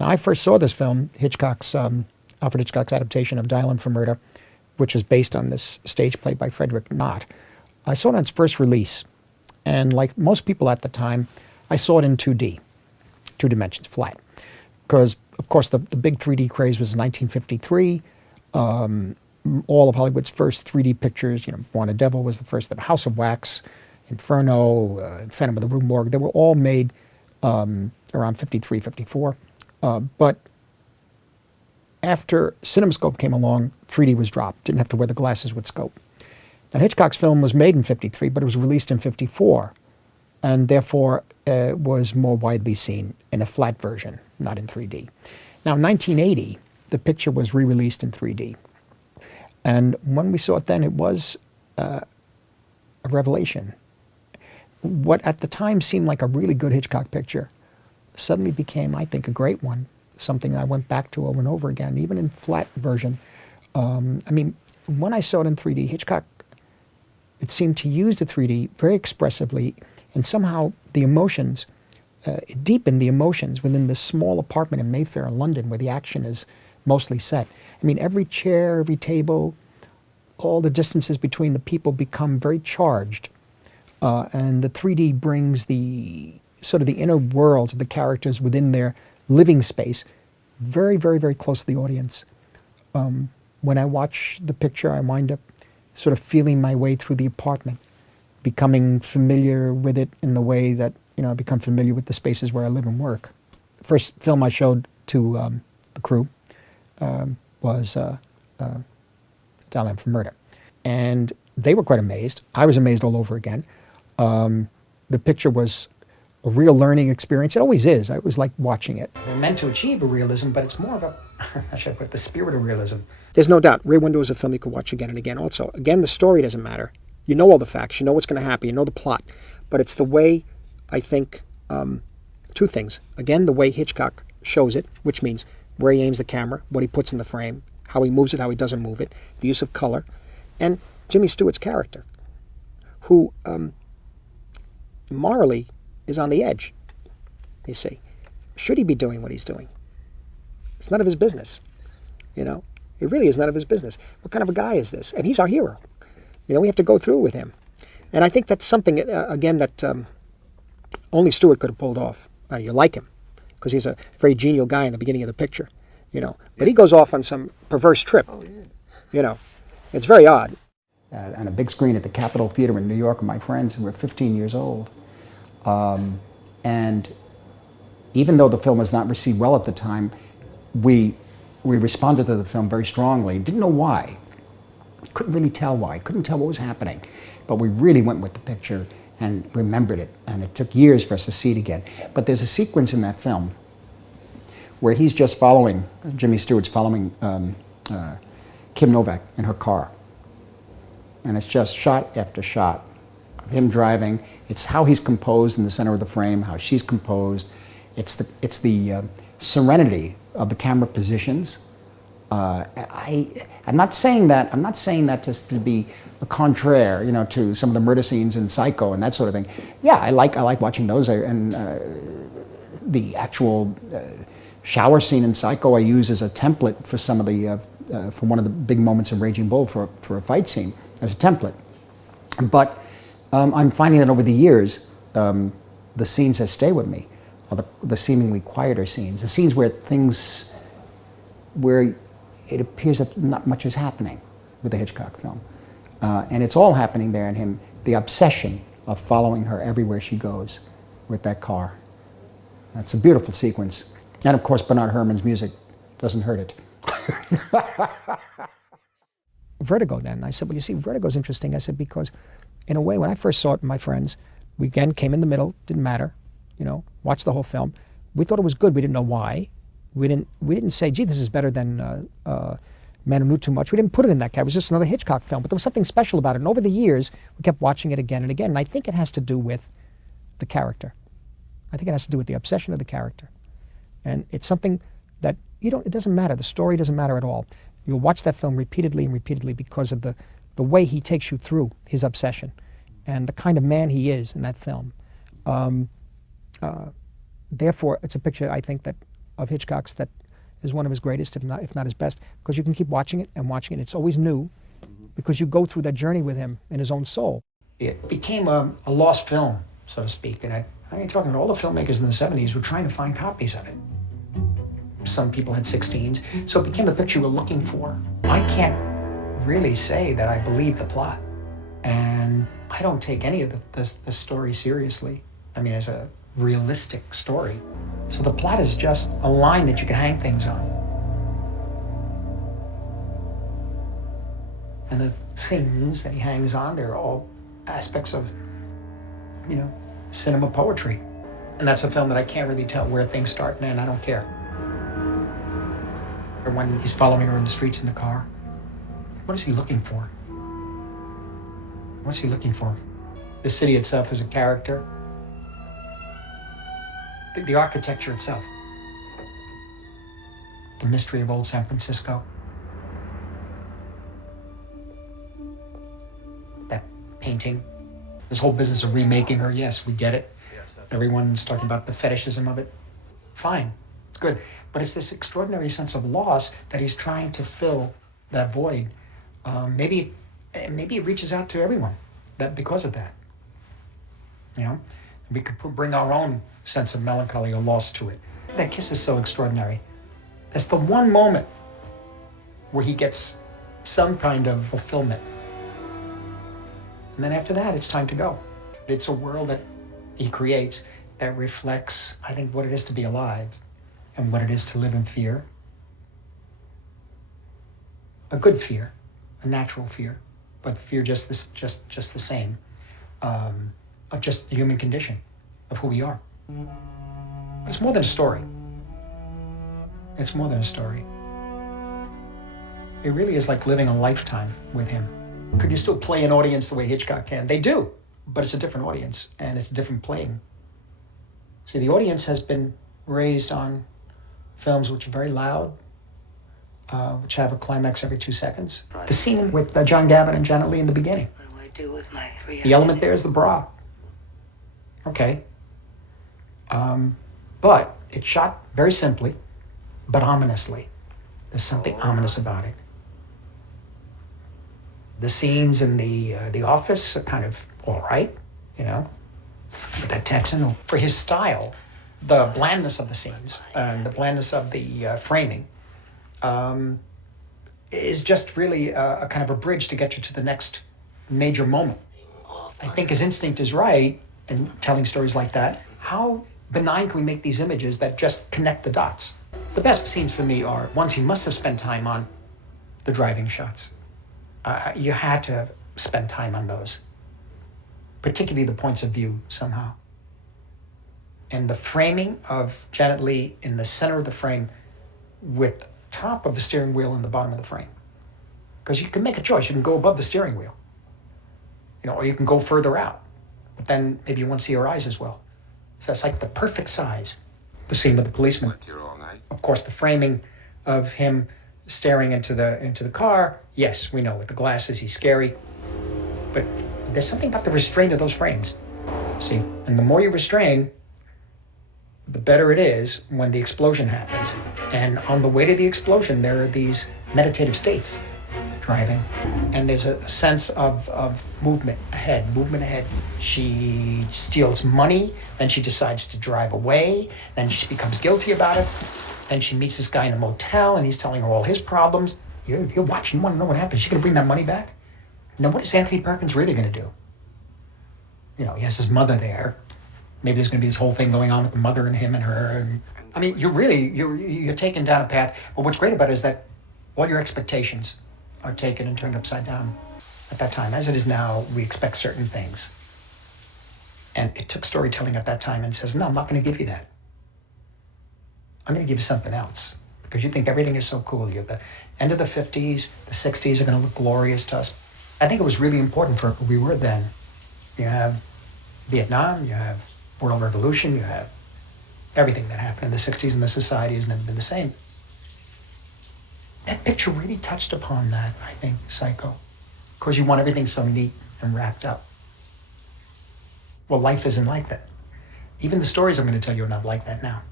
Now, I first saw this film, Alfred Hitchcock's adaptation of Dial M for Murder, which is based on this stage play by Frederick Knott. I saw it on its first release, and like most people at the time, I saw it in 2D, 2 dimensions, flat. Because, of course, the big 3D craze was 1953. All of Hollywood's first 3D pictures, Born a Devil was the first, the House of Wax, Inferno, Phantom of the Rue Morgue, they were all made around 53, 54. But after CinemaScope came along, 3D was dropped. Didn't have to wear the glasses with scope. Now, Hitchcock's film was made in 53, but it was released in 54, and therefore was more widely seen in a flat version, not in 3D. Now, in 1980, the picture was re-released in 3D. And when we saw it then, it was a revelation. What at the time seemed like a really good Hitchcock picture suddenly became, I think, a great one. Something I went back to over and over again, even in flat version. I mean, when I saw it in 3D, Hitchcock, it seemed to use the 3D very expressively, and somehow the emotions, it deepened the emotions within this small apartment in Mayfair, London, where the action is mostly set. I mean, every chair, every table, all the distances between the people become very charged. And the 3D brings the sort of the inner worlds of the characters within their living space very, very, very close to the audience. When I watch the picture, I wind up sort of feeling my way through the apartment, becoming familiar with it in the way that, I become familiar with the spaces where I live and work. The first film I showed to the crew was Dial M for Murder. And they were quite amazed. I was amazed all over again. The picture was a real learning experience. It always is. I always like watching it. They're meant to achieve a realism, but it's more of a, how should I put it, the spirit of realism. There's no doubt. Rear Window is a film you can watch again and again also. Again, the story doesn't matter. You know all the facts. You know what's going to happen. You know the plot. But it's the way, I think, 2 things. Again, the way Hitchcock shows it, which means where he aims the camera, what he puts in the frame, how he moves it, how he doesn't move it, the use of color, and Jimmy Stewart's character, who morally is on the edge, you see. Should he be doing what he's doing? It's none of his business, It really is none of his business. What kind of a guy is this? And he's our hero. We have to go through with him. And I think that's something, again, that only Stewart could have pulled off. You like him, because he's a very genial guy in the beginning of the picture, But he goes off on some perverse trip, It's very odd. On a big screen at the Capitol Theater in New York with my friends who were 15 years old. And even though the film was not received well at the time, we responded to the film very strongly. Didn't know why. Couldn't really tell why. Couldn't tell what was happening. But we really went with the picture and remembered it. And it took years for us to see it again. But there's a sequence in that film where he's just following, Jimmy Stewart's following Kim Novak in her car. And it's just shot after shot of him driving. It's how he's composed in the center of the frame, how she's composed. It's the serenity of the camera positions. I'm not saying that just to be a contraire, to some of the murder scenes in Psycho and that sort of thing. Yeah, I like watching those. And the actual shower scene in Psycho I use as a template for some of the for one of the big moments in Raging Bull for a fight scene as a template. But I'm finding that over the years, the scenes that stay with me are the seemingly quieter scenes, the scenes where it appears that not much is happening with the Hitchcock film. And it's all happening there in him, the obsession of following her everywhere she goes with that car. That's a beautiful sequence. And of course, Bernard Herrmann's music doesn't hurt it. Vertigo then. I said, well, you see, Vertigo's interesting. I said, because in a way, when I first saw it with my friends, we again came in the middle, didn't matter, watched the whole film. We thought it was good. We didn't know why. We didn't say, gee, this is better than Man Who Knew Too Much. We didn't put it in that category. It was just another Hitchcock film. But there was something special about it. And over the years, we kept watching it again and again. And I think it has to do with the character. I think it has to do with the obsession of the character. And it's something that it doesn't matter. The story doesn't matter at all. You'll watch that film repeatedly and repeatedly because of the way he takes you through his obsession and the kind of man he is in that film. Therefore, it's a picture I think that of Hitchcock's that is one of his greatest, if not his best, because you can keep watching it and watching it. It's always new because you go through that journey with him in his own soul. It became a lost film, so to speak. And I mean, talking to all the filmmakers in the 70s were trying to find copies of it. Some people had 16s, so it became the picture you were looking for. I can't really say that I believe the plot. And I don't take any of the story seriously. I mean, as a realistic story. So the plot is just a line that you can hang things on. And the things that he hangs on, they're all aspects of, you know, cinema poetry. And that's a film that I can't really tell where things start and end. I don't care. Or when he's following her in the streets in the car, what is he looking for? What's he looking for? The city itself is a character. The architecture itself. The mystery of old San Francisco. That painting. This whole business of remaking her, yes, we get it. Everyone's talking about the fetishism of it. Fine, it's good. But it's this extraordinary sense of loss that he's trying to fill that void. Maybe it reaches out to everyone because of that. You know, we could bring our own sense of melancholy or loss to it. That kiss is so extraordinary. That's the one moment where he gets some kind of fulfillment. And then after that, it's time to go. It's a world that he creates that reflects, I think, what it is to be alive and what it is to live in fear. A good fear, a natural fear, but fear just the same, of just the human condition, of who we are. But it's more than a story. It's more than a story. It really is like living a lifetime with him. Could you still play an audience the way Hitchcock can? They do, but it's a different audience and it's a different playing. See, the audience has been raised on films which are very loud, which have a climax every 2 seconds. Right. The scene with John Cavett and Janet Leigh in the beginning. What do I do with my reality? The element there is the bra. Okay. But it's shot very simply, but ominously. There's something ominous about it. The scenes in the office are kind of all right, you know. But that Texan, for his style, the blandness of the scenes and the blandness of the framing is just really a kind of a bridge to get you to the next major moment. I think his instinct is right in telling stories like that. How benign can we make these images that just connect the dots? The best scenes for me are ones he must have spent time on, the driving shots. You had to spend time on those, particularly the points of view somehow. And the framing of Janet Leigh in the center of the frame with top of the steering wheel and the bottom of the frame. Because you can make a choice. You can go above the steering wheel, you know, or you can go further out. But then maybe you won't see her eyes as well. So that's like the perfect size. The scene with the policeman. Of course, the framing of him staring into the car. Yes, we know with the glasses he's scary. But there's something about the restraint of those frames. See, and the more you restrain, the better it is when the explosion happens. And on the way to the explosion, there are these meditative states driving. And there's a sense of movement ahead. She steals money, then she decides to drive away, then she becomes guilty about it. Then she meets this guy in a motel and he's telling her all his problems. You're watching, you want to know what happens. She's going to bring that money back? Now what is Anthony Perkins really going to do? You know, he has his mother there. Maybe there's going to be this whole thing going on with the mother and him and her. And I mean, you're taken down a path. But what's great about it is that all your expectations are taken and turned upside down at that time. As it is now, we expect certain things. And it took storytelling at that time and says, no, I'm not going to give you that. I'm going to give you something else. Because you think everything is so cool. You're the end of the 50s, the 60s are going to look glorious to us. I think it was really important for who we were then. You have Vietnam, you have World Revolution, you have everything that happened in the 60s, and the society has never been the same. That picture really touched upon that, I think, Psycho. Because you want everything so neat and wrapped up. Well, life isn't like that. Even the stories I'm going to tell you are not like that now.